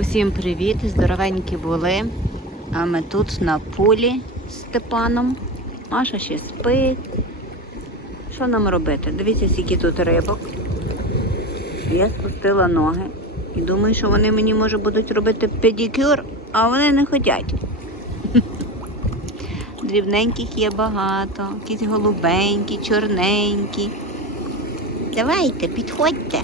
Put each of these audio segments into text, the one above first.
Усім привіт! Здоровенькі були. А ми тут на пулі з Степаном. Маша ще спить. Що нам робити? Дивіться, скільки тут рибок. Я спустила ноги і думаю, що вони мені може будуть робити педикюр, а вони не хочуть. Дрібненьких є багато, якісь голубенькі, чорненькі. Давайте, підходьте.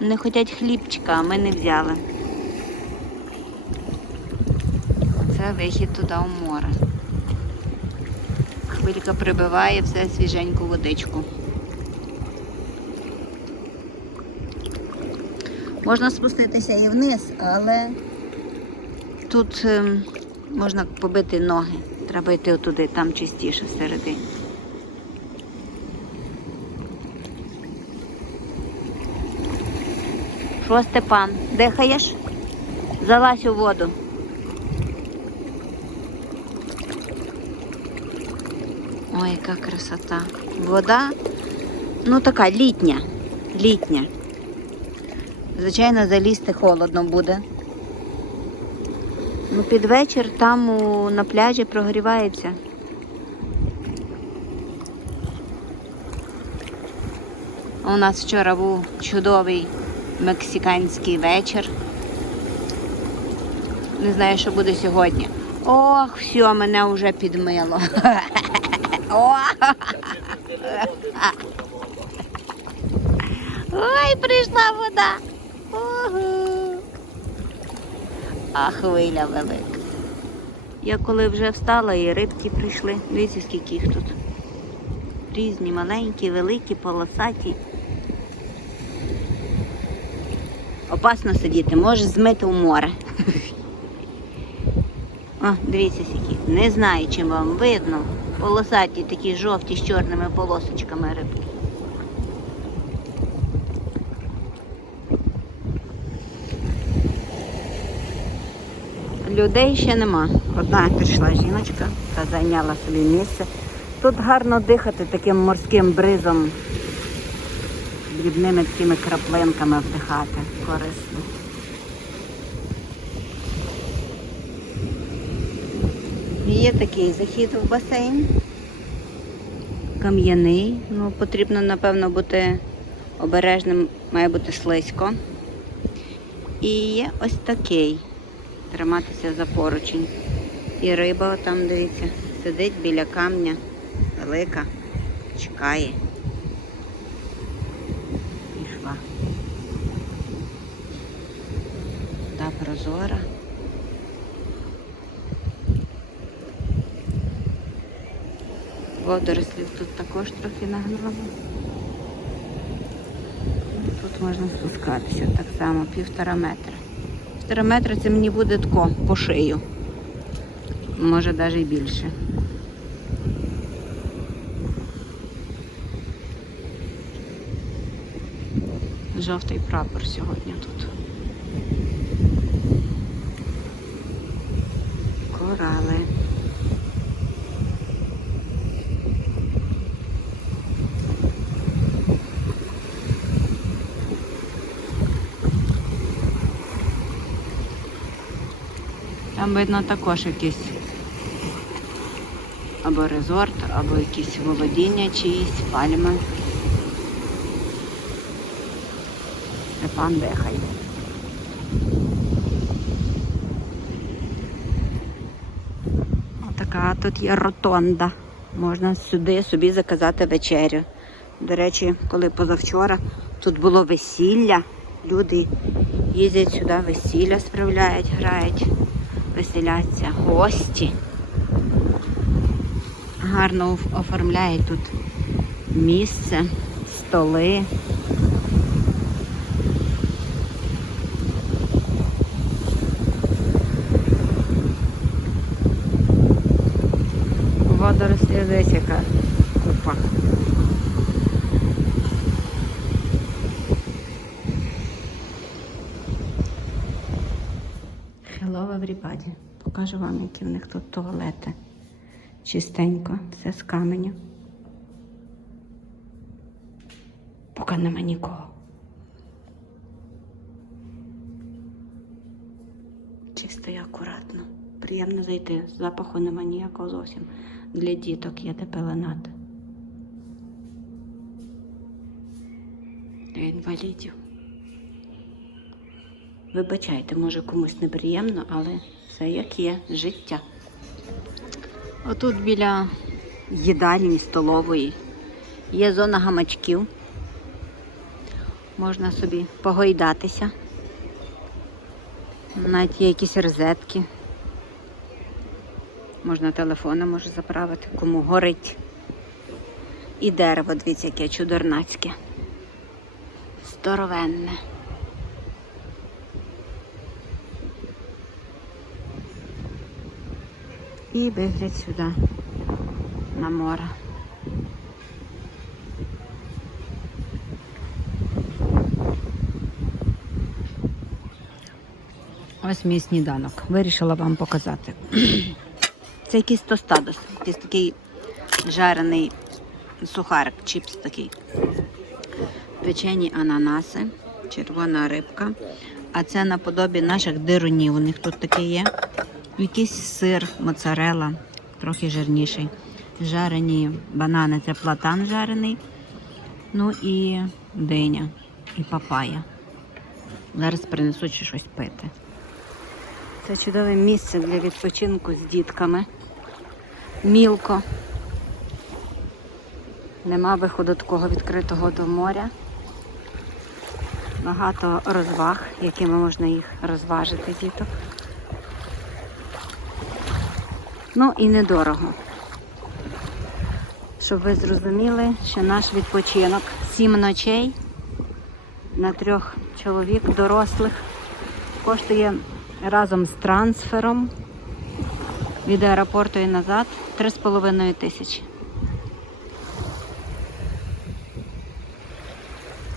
Не хочуть хлібчика, а ми не взяли. Це вихід туди у море. Хвилька прибиває все свіженьку водичку. Можна спуститися і вниз, але тут ем, можна побити ноги. Треба йти отуди, там чистіше всередині. Що, Степан, дихаєш? Залазь у воду. Ой, яка красота. Вода, ну така літня. Літня. Звичайно, залізти холодно буде. Ну, під вечір там у, на пляжі прогрівається. У нас вчора був чудовий мексиканський вечір. Не знаю, що буде сьогодні. Ох, все, мене вже підмило. Ой, прийшла вода. А хвиля велика. Я коли вже встала і рибки прийшли. Дивіться, скільки їх тут. Різні, маленькі, великі, полосаті. Опасно сидіти, може змити в море. О, дивіться скільки. Не знаю, чим вам видно. Полосаті такі жовті з чорними полосочками рибки. Людей ще нема. Одна прийшла жіночка та зайняла собі місце. Тут гарно дихати таким морським бризом, дрібними такими краплинками вдихати. Корисно. Є такий захід в басейн. Кам'яний. Ну, потрібно, напевно, бути обережним, має бути слизько. І є ось такий. Триматися за поручень. І риба там, дивіться, сидить біля камня, велика, чекає. Пішла. Та прозора. Водорослів тут також трохи нагнало. Тут можна спускатися так само, півтора метра. Півтора метра це мені буде тако по шию. Може навіть і більше. Жовтий прапор сьогодні тут. Корали. Там видно також якийсь або резорт, або якісь володіння чиїсь, пальми. Степан дихає. Тут є ротонда. Можна сюди собі заказати вечерю. До речі, коли позавчора тут було весілля, люди їздять сюди, весілля справляють, грають, веселяться, гості. Гарно оформляють тут місце, столи. Десь яка купа. Hello everybody. Покажу вам, які в них тут туалети. Чистенько, все з каменю. Поки нема нікого. чисто і акуратно. Приємно зайти. Запаху нема ніякого зовсім. Для діток є пеленат. Для інвалідів. Вибачайте, може комусь неприємно, але все як є, життя. Отут біля їдальні столової є зона гамачків. Можна собі погойдатися. Навіть є якісь розетки. Можна телефони може заправити, кому горить. І дерево, дивіться, яке чудернацьке. Здоровенне. І вигляд сюди на море. Ось мій сніданок. Вирішила вам показати. Це якийсь тостадос, якийсь такий жарений сухарик, чіпс такий. Печені ананаси, червона рибка. А це наподобі наших дирунів. У них тут таке є. Якийсь сир, моцарела, трохи жирніший. Жарені банани це платан жарений. Ну і диня, і папая. Зараз принесуть ще щось пити. Це чудове місце для відпочинку з дітками. Мілко. Нема виходу такого відкритого до моря. Багато розваг, якими можна їх розважити, діток. Ну і недорого. Щоб ви зрозуміли, що наш відпочинок сім ночей на трьох чоловік дорослих коштує разом з трансфером від аеропорту і назад 3,5 тисячі.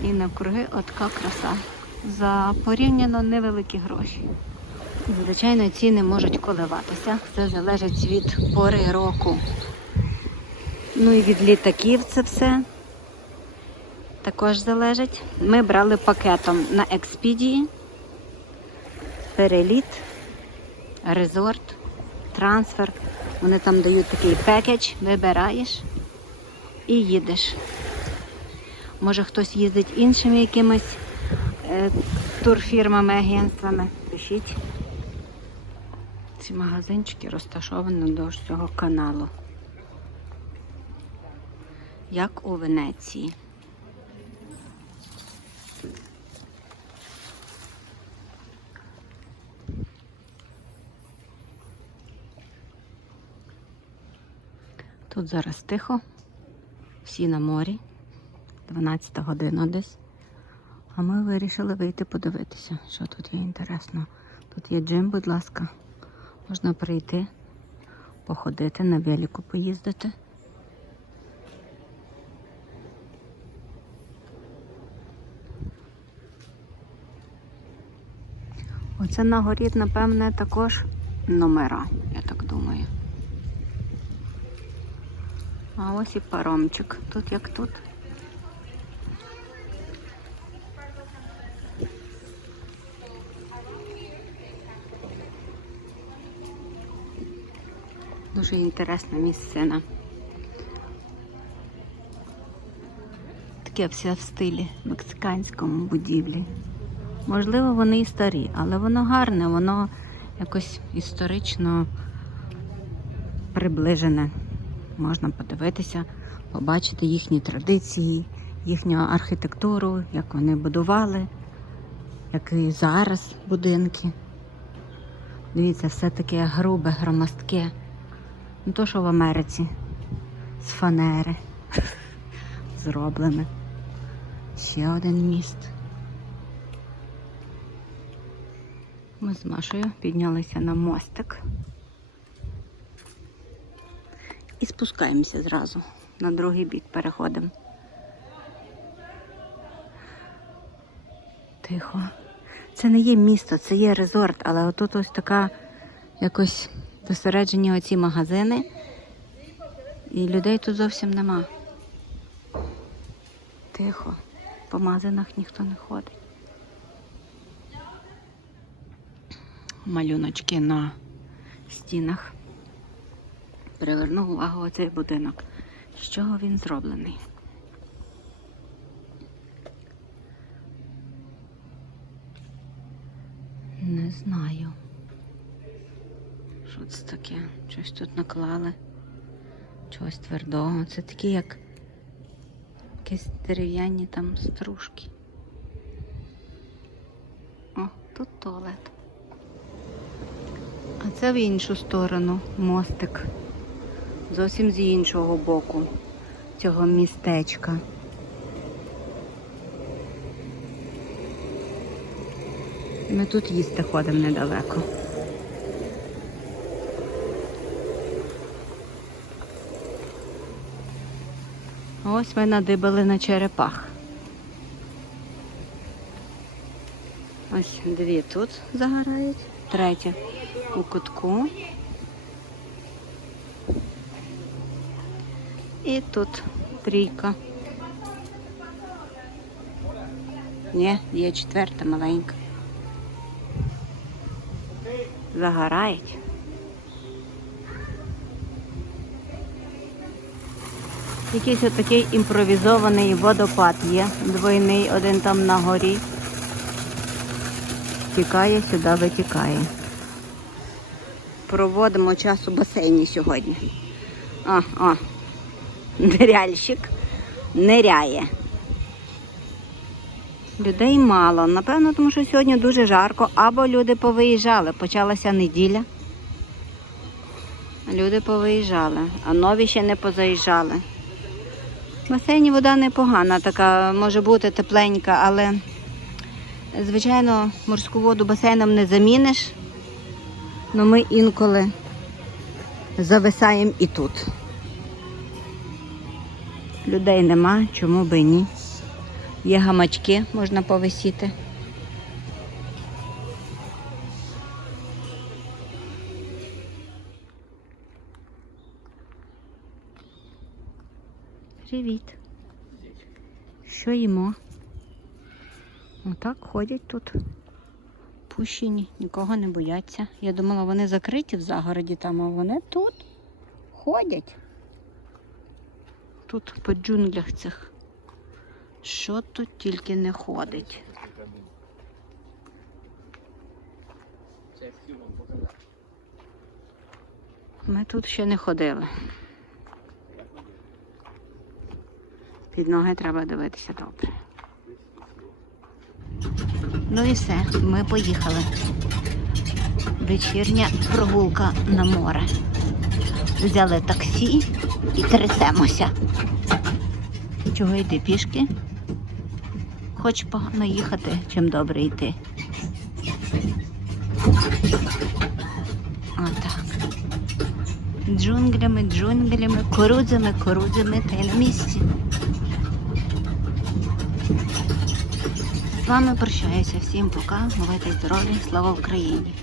І навкруги отака краса. За порівняно невеликі гроші. Звичайно, ціни можуть коливатися. Це залежить від пори року. Ну і від літаків це все також залежить. Ми брали пакетом на експедії, переліт, резорт, трансфер. Вони там дають такий пекедж, вибираєш і їдеш. Може хтось їздить іншими якимись е, турфірмами, агентствами. Пишіть. Ці магазинчики розташовані до цього каналу. Як у Венеції. Тут зараз тихо, всі на морі, 12 година десь. А ми вирішили вийти подивитися, що тут є інтересно. Тут є джим, будь ласка. Можна прийти, походити, на велику поїздити. Оце на горі, напевне, також номера, я так думаю. А ось і паромчик. Тут як тут. Дуже інтересна місцина. Таке все в стилі мексиканському будівлі. Можливо, вони і старі, але воно гарне, воно якось історично приближене. Можна подивитися, побачити їхні традиції, їхню архітектуру, як вони будували, як і зараз будинки. Дивіться, все таке грубе, громоздке. Не то, що в Америці з фанери зроблене. Ще один міст. Ми з Машею піднялися на мостик і спускаємося зразу. На другий бік переходимо. Тихо. Це не є місто, це є резорт, але отут ось така якось зосереджені оці магазини. І людей тут зовсім нема. Тихо. По магазинах ніхто не ходить. малюночки на стінах. Привернув увагу оцей будинок. З чого він зроблений? Не знаю. Що це таке? Щось тут наклали. Чогось твердого. Це такі як якісь дерев'яні там стружки. О, тут туалет. А це в іншу сторону мостик. Зовсім з іншого боку цього містечка. Ми тут їсти ходимо недалеко. Ось ми надибали на черепах. Ось дві тут загорають, третя у кутку. І тут трійка. Ні, є четверта маленька. Загорають. Якийсь отакий імпровізований водопад є. Двойний, один там на горі. Тікає сюди, витікає. Проводимо час у басейні сьогодні. А, а, ниряльщик ниряє. Людей мало. Напевно, тому що сьогодні дуже жарко, або люди повиїжджали. Почалася неділя. Люди повиїжджали, а нові ще не позаїжджали. В басейні вода непогана, така може бути тепленька, але, звичайно, морську воду басейном не заміниш. але ми інколи зависаємо і тут. Людей нема, чому би ні. Є гамачки, можна повисіти. Привіт. Що їмо? Отак ходять тут. Пущені, нікого не бояться. Я думала, вони закриті в загороді там, а вони тут ходять. Тут по джунглях цих. Що тут тільки не ходить. Ми тут ще не ходили. Під ноги треба дивитися добре. Ну і все, ми поїхали. Вечірня прогулка на море. Взяли таксі і трясемося. Чого йти пішки? Хоч погано їхати, чим добре йти. Отак. Джунглями, джунглями, корудзями, корудзями та й на місці. З вами прощаюся. Всім пока. Бувайте здорові. Слава Україні!